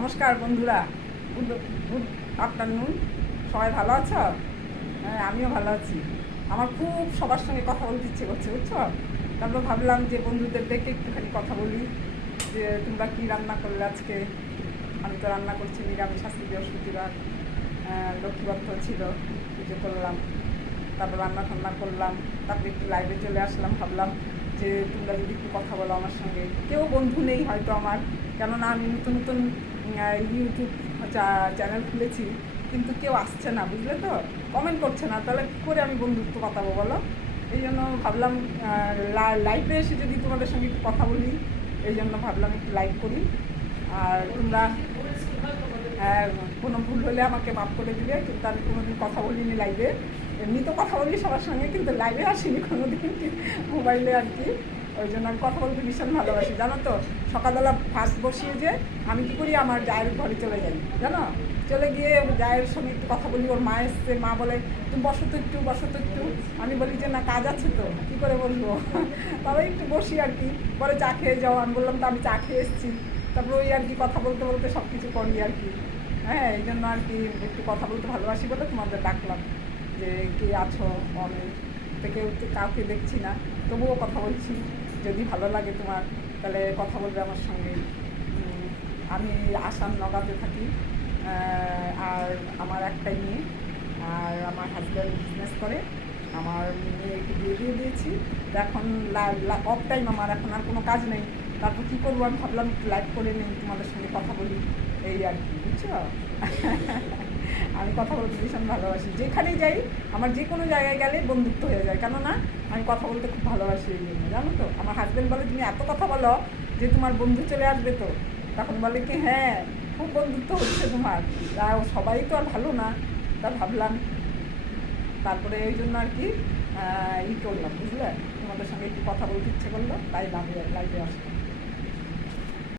নমস্কার বন্ধুরা, good good afternoon. সবাই ভালো আছো? হ্যাঁ, আমিও ভালো আছি। আমার খুব সবার সঙ্গে কথা বলতে ইচ্ছে করছে, বুঝছো? তারপর ভাবলাম যে বন্ধুদের ডেকে একটুখানি কথা বলি যে তোমরা কী রান্না করলে আজকে। আমি তো রান্না করছি নিরামিষ, আজকে বৃহস্পতিবার, লক্ষ্মীবদ্ধ ছিল, পুজো করলাম, তারপর রান্না টান্না করলাম, তারপরে একটু লাইভে চলে আসলাম। ভাবলাম যে তোমরা যদি একটু কথা বলো আমার সঙ্গে। কেউ বন্ধু নেই হয়তো আমার, কেননা আমি নতুন নতুন ইউটিউব চ্যানেল খুলেছি, কিন্তু কেউ আসছে না, বুঝলে তো, কমেন্ট করছে না, তাহলে কী করে আমি বন্ধুত্ব পাতাবো বলো? এই জন্য ভাবলাম লাইভে এসে যদি তোমাদের সঙ্গে একটু কথা বলি, এই জন্য ভাবলাম একটু লাইভ করি। আর তোমরা কোনো ভুল হলে আমাকে মাফ করে দিবে, কিন্তু আমি কোনোদিন কথা বলিনি লাইভে। এমনি তো কথা বলি সবার সঙ্গে, কিন্তু লাইভে আসিনি কোনোদিন, মোবাইলে আর কি। ওই জন্য আমি কথা বলতে ভীষণ ভালোবাসি, জানো তো। সকালবেলা ভাত বসিয়ে যে আমি কী করি, আমার জায়ের ঘরে চলে যাই, জানো। চলে গিয়ে জায়ের সঙ্গে একটু কথা বলি। ওর মা এসছে, মা বলে তুমি বসো তো একটু, বসো তো একটু। আমি বলি যে না, কাজ আছে তো, কী করে বলবো। তবে একটু বসি আর কি। পরে চা খেয়ে যাও, আমি বললাম তো আমি চা খেয়ে এসেছি। তারপর ওই আর কি কথা বলতে বলতে সব কিছু করি আর কি। হ্যাঁ, এই জন্য আর কি একটু কথা বলতে ভালোবাসি বলে তোমাদের ডাকলাম যে কে আছো। অনেক থেকে কাউকে দেখছি না, তবুও কথা বলছি। যদি ভালো লাগে তোমার, তাহলে কথা বলবে আমার সঙ্গে। আমি আসাম নগাঁতে থাকি, আর আমার একটাই মেয়ে, আর আমার হাজব্যান্ড বিজনেস করে। আমার মেয়েকে বিয়ে দিয়ে দিয়েছি। এখন অফ টাইম আমার, এখন আর কোনো কাজ নেই। তারপর কী করবো, আমি ভাবলাম লাইভ করে নিই, তোমাদের সঙ্গে কথা বলি, এই আর কি, বুঝছো। আমি কথা বলতে ভীষণ ভালোবাসি, যেখানেই যাই, আমার যে কোনো জায়গায় গেলে বন্ধুত্ব হয়ে যায়, কেননা আমি কথা বলতে খুব ভালোবাসি। এই জন্য জানো তো, আমার হাজব্যান্ড বলে তুমি এত কথা বলো যে তোমার বন্ধু চলে আসবে তো। তখন বলে কি হ্যাঁ, খুব বন্ধুত্ব হচ্ছে তোমার। তা সবাই তো আর ভালো না, তা ভাবলাম, তারপরে এই জন্য আর কি করলাম, বুঝলে। তোমাদের সঙ্গে একটু কথা বলতে ইচ্ছে করলো, তাই লাইভে আসলাম।